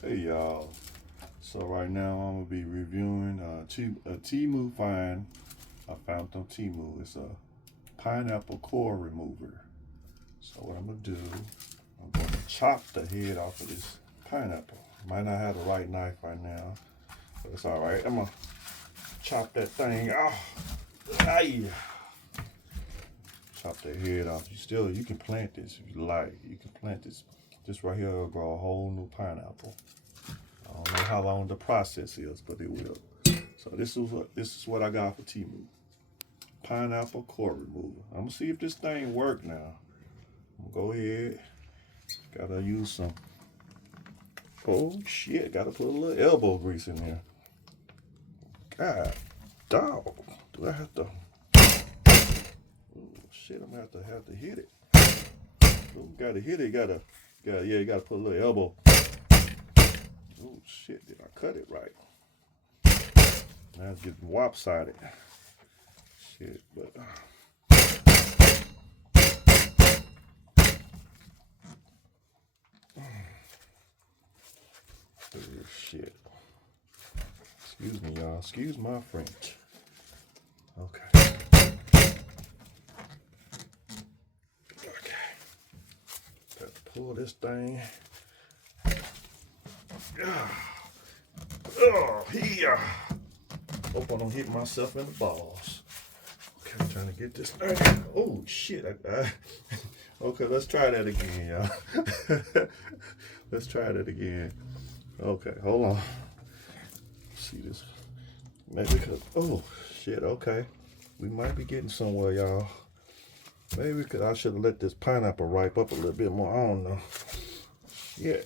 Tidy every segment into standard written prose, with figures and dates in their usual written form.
Hey y'all. So right now I'm gonna be reviewing a Temu find I found on Temu. It's a pineapple core remover. So what I'm gonna do, I'm gonna chop the head off of this pineapple. Might not have the right knife right now, but it's all right. I'm gonna chop that thing off. Aye. Chop that head off. You can plant this if you like. You can plant this. This right here will grow a whole new pineapple. I don't know how long the process is, but it will. So this is what I got for Temu. Pineapple core remover. I'm gonna see if this thing work now. I'm gonna go ahead. Gotta use some. Oh shit! Gotta put a little elbow grease in there. God, dog. Do I have to? Oh shit! I'm gonna have to hit it. Oh, gotta hit it. Yeah. You gotta put a little elbow. Oh shit! Did I cut it right? Now it's getting lopsided. Shit, but. Oh, shit. Excuse me, y'all. Excuse my French. Okay. Got to pull this thing. Oh, here. Hope I don't hit myself in the balls. Okay, I'm trying to get this thing. Oh, shit. Okay, let's try that again, y'all. Let's try that again. Okay, hold on. See this. Maybe because, oh, shit, okay. We might be getting somewhere, y'all. Maybe because I should have let this pineapple ripe up a little bit more. I don't know. Yeah.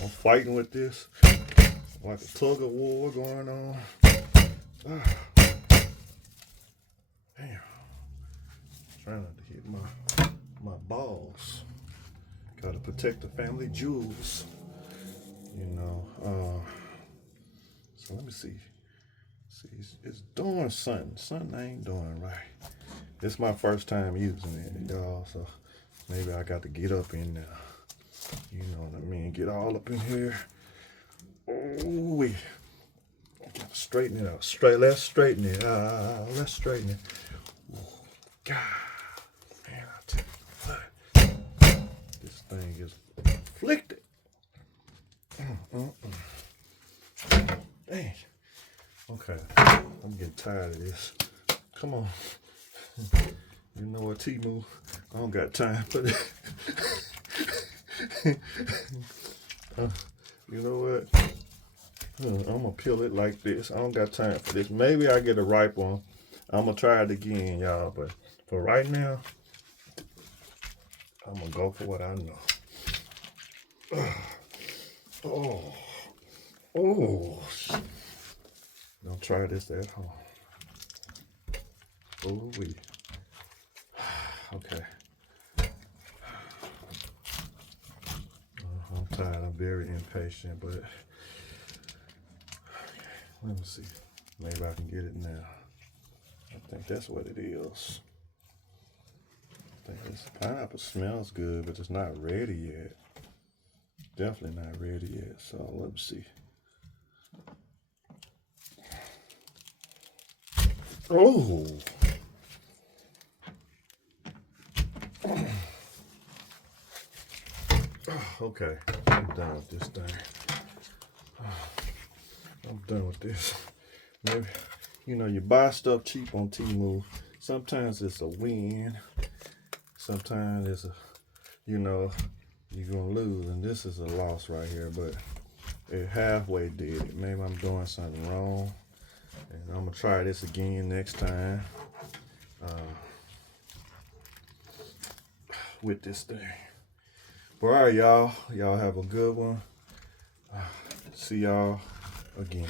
I'm fighting with this. Like a tug of war going on. Damn. Trying not to hit my balls. Gotta protect the family jewels. You know. So let me see. See, it's doing something. Something ain't doing right. It's my first time using it, y'all. So maybe I got to get up in there. You know what I mean? Get all up in here. Oh, we gotta straighten it out. Let's straighten it. Let's straighten it. Oh, God, man, I tell you what, this thing is afflicted. Dang. Okay, I'm getting tired of this. Come on. You know what, Temu? I don't got time for this. You know what? I'm gonna peel it like this. I don't got time for this. Maybe I get a ripe one. I'm gonna try it again, y'all. But for right now, I'm gonna go for what I know. Oh. Don't try this at home. Oh, we. Okay. I'm tired. I'm very impatient, but let me see. Maybe I can get it now. I think that's what it is. I think this pineapple smells good, but it's not ready yet. Definitely not ready yet. So let me see. Oh. Okay, I'm done with this thing. I'm done with this. Maybe, you know, you buy stuff cheap on Temu. Sometimes it's a win. Sometimes it's a, you know, you're gonna lose, and this is a loss right here. But it halfway did it. Maybe I'm doing something wrong, and I'm gonna try this again next time with this thing. But all right, y'all have a good one. See y'all again.